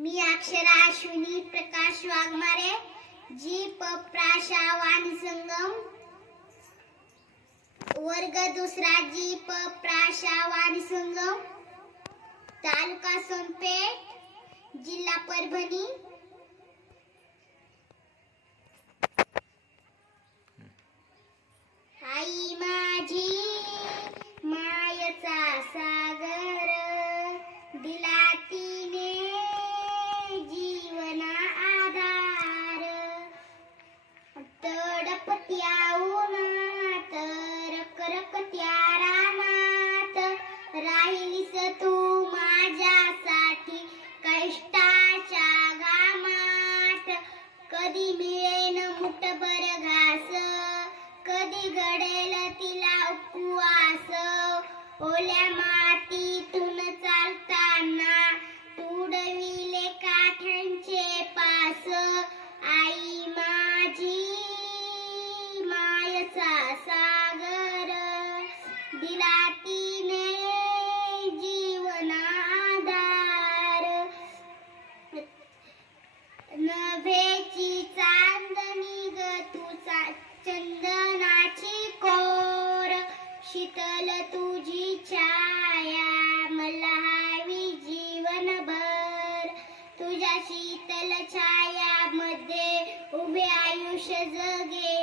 मी अक्षरा अश्विनी प्रकाश वाघमारे जी प प्राशा वाणी संगम वर्ग दुसरा जी प प्राशा वाणी संगम तालुका सोनपेठ जिल्हा परभणी। आई माझी मायेचा सागर दिला तिने जीवना आधार तडपत्या उन्हात रखरखत्या रानात राहिलीस तू माझ्यासाठी कष्टाच्या घामात कधी मिळेन मुठभर घास कधी घडेल तिला उपवास ओल्या मातीतून चालताना तुडविले काठ्यांचे पास आई माझी मायेचा सागर दिला तिने जीवना आधार नभेची चांदणी ग तुझा चंदनाची कोर शीतल तुझी छाया मला हवी जीवनभर तुझ्या शीतल छायामध्ये उभे आयुष्य जगे